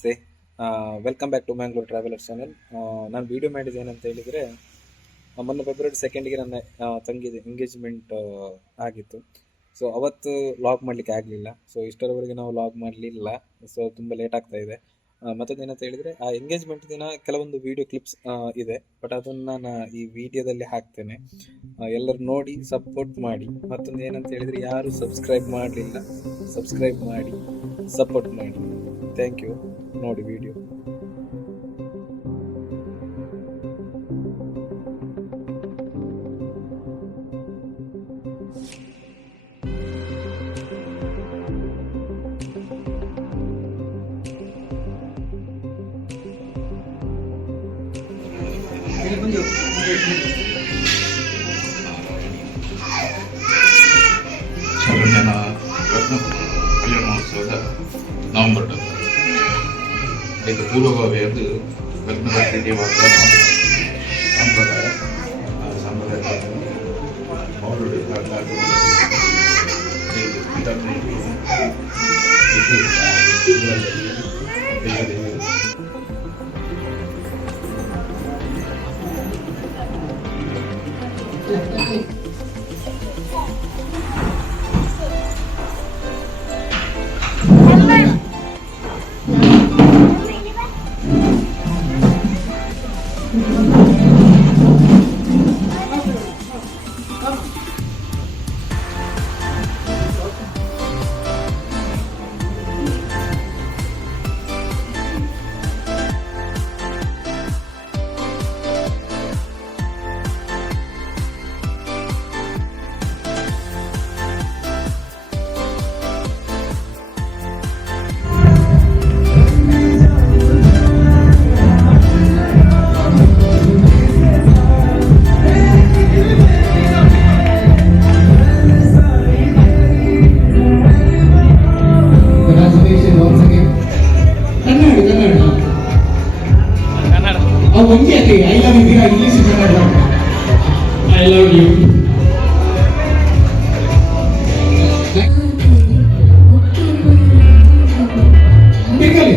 ನಮಸ್ತೆ. Welcome back to Mangalore traveller channel. ನಾನು video ಮಾಡಿದ್ದೇನಂತ ಹೇಳಿದರೆ, ಮೊನ್ನೆ ಫೆಬ್ರವರಿ 2ಗೆ ನನ್ನ ತಂಗಿದ ಎಂಗೇಜ್ಮೆಂಟ್ ಆಗಿತ್ತು. ಸೊ ಅವತ್ತು ಲಾಗ್ ಮಾಡಲಿಕ್ಕೆ ಆಗಲಿಲ್ಲ. ಸೊ ಇಷ್ಟರವರೆಗೆ ನಾವು ಲಾಗ್ ಮಾಡಲಿಲ್ಲ. ಸೊ ತುಂಬ ಲೇಟ್ ಆಗ್ತಾ ಇದೆ. ಮತ್ತೊಂದೇನಂತ ಹೇಳಿದರೆ, ಆ ಎಂಗೇಜ್ಮೆಂಟ್ ದಿನ ಕೆಲವೊಂದು ವಿಡಿಯೋ ಕ್ಲಿಪ್ಸ್ ಇದೆ, ಬಟ್ ಅದನ್ನು ನಾನು ಈ ವಿಡಿಯೋದಲ್ಲಿ ಹಾಕ್ತೇನೆ. ಎಲ್ಲರೂ ನೋಡಿ ಸಪೋರ್ಟ್ ಮಾಡಿ. ಮತ್ತೊಂದು ಏನಂತ ಹೇಳಿದರೆ, ಯಾರು ಸಬ್ಸ್ಕ್ರೈಬ್ ಮಾಡಲಿಲ್ಲ, ಸಬ್ಸ್ಕ್ರೈಬ್ ಮಾಡಿ, ಸಪೋರ್ಟ್ ಮಾಡಿ. Thank you. ನೋಡಿ ವಿಡಿಯೋ. ಶರಣ್ಯನ ರತ್ನ ಕಲ್ಯಾಣ ಮಹೋತ್ಸವದ ನವೆಂಬರ್ 10 ಇದಕ್ಕೆ ಪೂರ್ವಭಾವಿ ಅದು ರತ್ನಪತ್ರಿಕೆ ಸಂಪ್ರದಾಯ ಮೌಲ್ಯ I love you. English is Kannada. I love you. Pickle.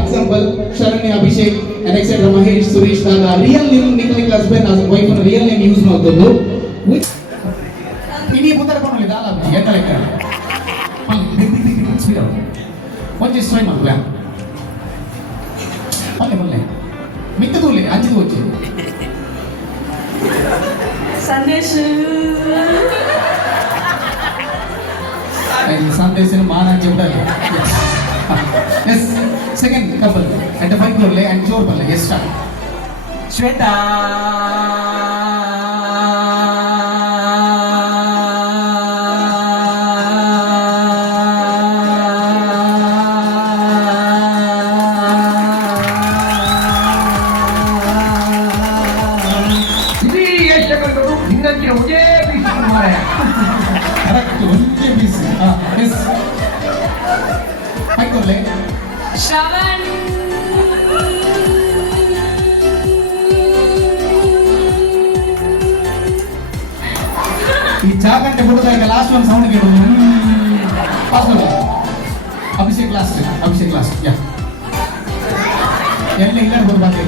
Example, Sharanya, Abhishek, and etc. Mahesh, Suresh, Dada. Real name, Nikhil husband, as a wife, and real name use not the book. Which ini putar apa nih dalam? Ya kali kan? Sudah. Wajib sesuai mana? Boleh. Minta dulu, aja dulu. Sandesh. Sandesh ini mana coba? Yes. Second couple. Ada five boleh, and four boleh. Yes, start. Shweta. Shravan. ಈ ಜಾಗಂಟೆ ಬಿಡುದಾಗ last ಒಂದು sound ಕೇಳು. Abhishek last ಯಾ ಎಲ್ಲ ಇಲ್ಲ ಬರ್ಬಾರ್ದು.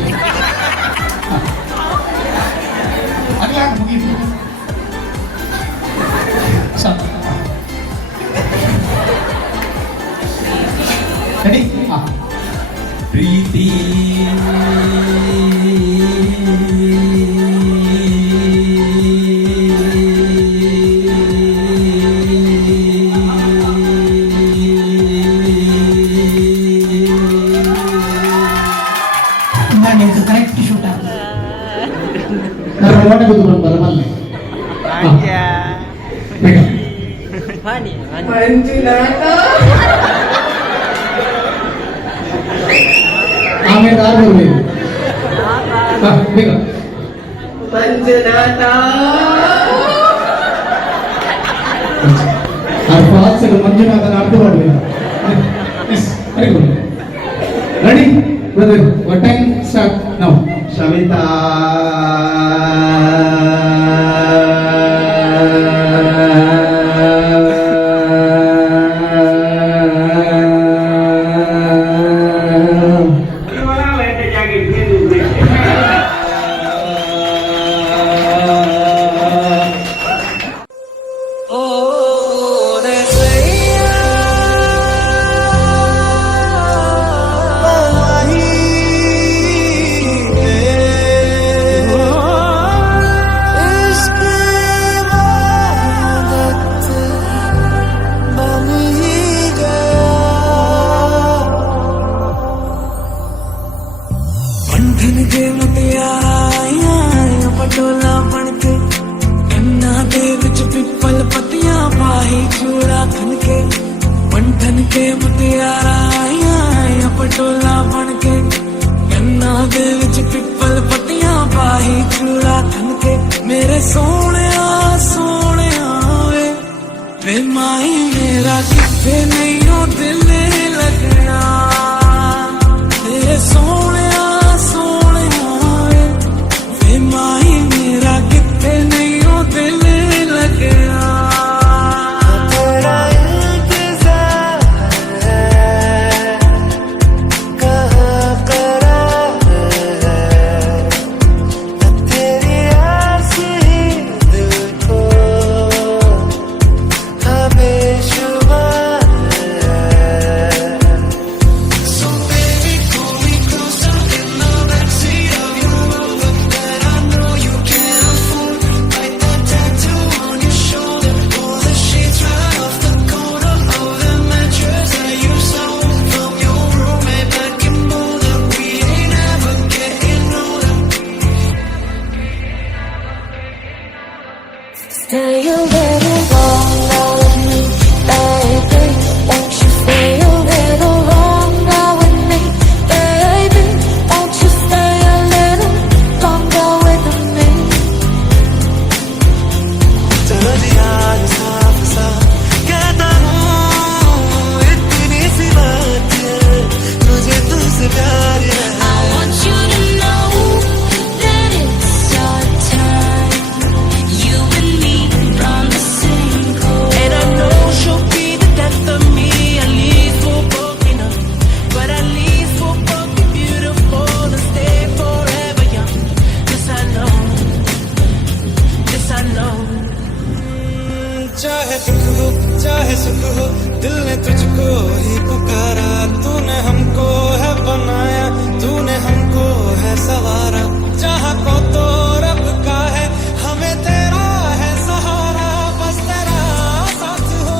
ಅಲ್ಲ ಮುಗೀತು. Ready? ಪ್ರೀತಿ correct shoot ಬರಮಲ್ಲೇ ಆಮೇಲೆ ಯಾರು ಬರಬೇಕು? ಮಂಜುನಾಥ ಮಂಜುನಾಥನ ಅರ್ಥ ಮಾಡಬೇಕು. Ready brother? Time start now. Shamita धन के मुटियारा आइया आइया पटोला बन के गन्ना दे विच पिपल पट्टियां पाही चूड़ा थन के मेरे सोने वे माई मेरा किथे नहीं हो दिल लगना तेरे सोने वे माई मेरा किथे नहीं हो दिल लगना Stay a little longer with me, baby. Won't you stay a little longer with me, baby? Won't you stay a little longer with me? चलो दिया साफ साफ कहता हूँ इतनी सी बात है मुझे तुझसे प्यार है I want you to know that it's our time. You and me from the same coast. And I know she'll be the death of me. At least we're both enough, but at least we're both beautiful and stay forever young. This I know, this I know. चाहे दुख हो चाहे सुख हो दिल ने तुझको ही पुकारा तूने हमको है बनाया तूने हमको है सवारा जहाँ को तो रब का है हमें तेरा है सहारा बस तेरा साथ हो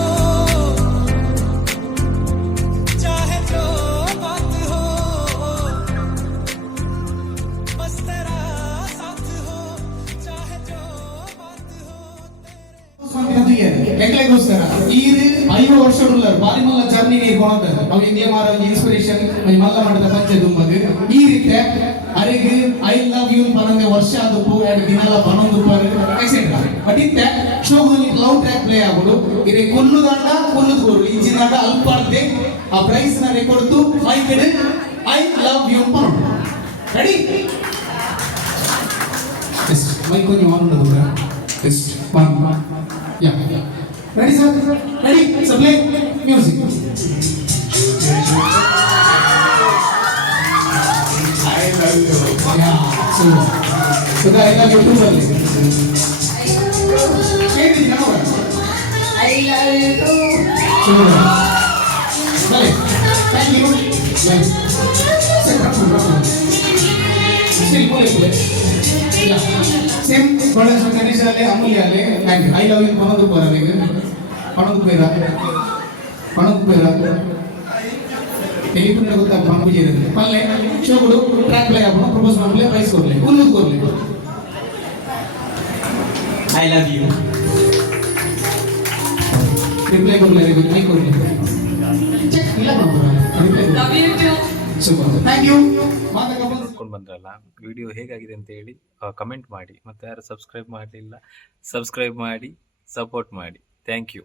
चाहे जो बात हो बस तेरा साथ हो चाहे जो बात हो ಎಂಕ್ಲೆಗೋಸ್ಕರ ಈ 5 ವರ್ಷಡುಲ್ಲ ಬಾಲಿಮಲ್ಲ ಜರ್ನಿ ಕೊನದ ಅವ ಇಂಡಿಯಾ ಮಾರ ಇನ್ಸ್ಪಿರೇಷನ್ ಮಲ್ಲ ಮಟ್ಟದ ಪಂಚೆ ದುಂಬಗೆ ಈ ರೀತಿ ಅರೆಗೆ ಐ ಲವ್ ಯು ಪನಂದೆ ವರ್ಷ ಆದಪ್ಪು ಎರಡು ದಿನಲ್ಲ ಪನೊಂದು ಪರ್ ಎಕ್ಸೆಟ್ರಾ ಬಟ್ ಇತ್ತೆ ಶೋಗದಲ್ಲಿ ಲವ್ ಟ್ರ್ಯಾಕ್ ಪ್ಲೇ ಆಗೋದು ಇರೆ ಕೊಲ್ಲುದಾಂಡ ಕೊಲ್ಲುದೋರು ಇಂಚಿನಾಡ ಅಲ್ಪ ಅರ್ಧೆ ಆ ಪ್ರೈಸ್ ನ ರೆಕೊಡ್ತು ಮೈಕೆಡೆ ಐ ಲವ್ ಯು ಪನೊಂಡು ರೆಡಿ ಮೈಕ್ ಕೊಂಚ ಆನ್ ಉಂಟು test 1 Yeah. Ready, sir? Ready? So play music. I love you. Yeah. So the I love you too. Say the number. I love you too. So, play. Thank you. Play. Say run. Still play. Yeah. Same production condition ale amulya ale and I love you panadu parave panadu pera telephone ne gotta pandu jere palle shogudu track play agono propose marle price korle ullu korle I love you reply korle reply korle check illa bambura love you too super thank you ನೋಡ್ಕೊಂಡು ಬಂದ್ರಲ್ಲ video ಹೇಗಾಗಿದೆ ಅಂತ ಹೇಳಿ comment ಮಾಡಿ ಮತ್ತು ಯಾರು subscribe ಮಾಡಲಿಲ್ಲ subscribe ಮಾಡಿ ಸಪೋರ್ಟ್ ಮಾಡಿ ಥ್ಯಾಂಕ್ ಯು.